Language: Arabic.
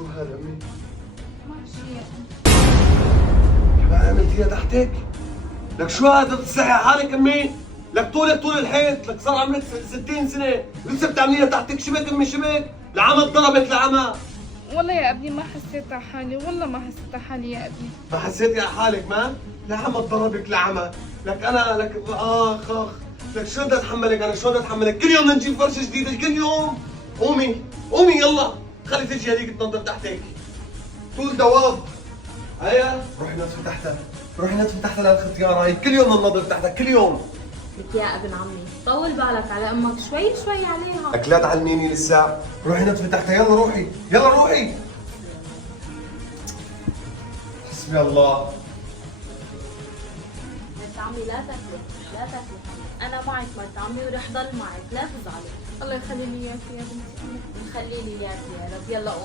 شو هذا امي؟ ما في شيء يا ابني. ما عملتيها تحتك؟ لك شو هذا بتستحي حالك امي؟ لك طول الحيط، لك صار عمرك 60 سنة، لسه بتعمليها تحتك شبك امي شبك؟ العمى ضربك العمى. والله يا ابني ما حسيت على حالي، والله ما حسيت على حالي يا ابني. ما حسيتي على حالك ما؟ العمى ضربك العمى، لك انا لك اخ لك شو بدي اتحملك انا شو بدي اتحملك؟ كل يوم بدنا نجيب فرشة جديدة كل يوم. قومي يلا، خلي تجي هذيك تنظف تحتك. طول دواب. هيا روحي نظفي تحتها، روحي نظفي تحتها للختيارة هي كل يوم ننظف تحتها كل يوم. لك يا ابن عمي طول بالك على امك شوي شوي عليها. لك لا تعلميني لسه، روحي نظفي تحتها يلا روحي يلا روحي. حسبي الله. مرت عمي لا تكلف لا تكلف، انا معك مرت عمي ورح ضل معك لا تزعلي. الله يخلي لي اياك يا بنتي. نخلي لي اياك يا رب. يلا قومي.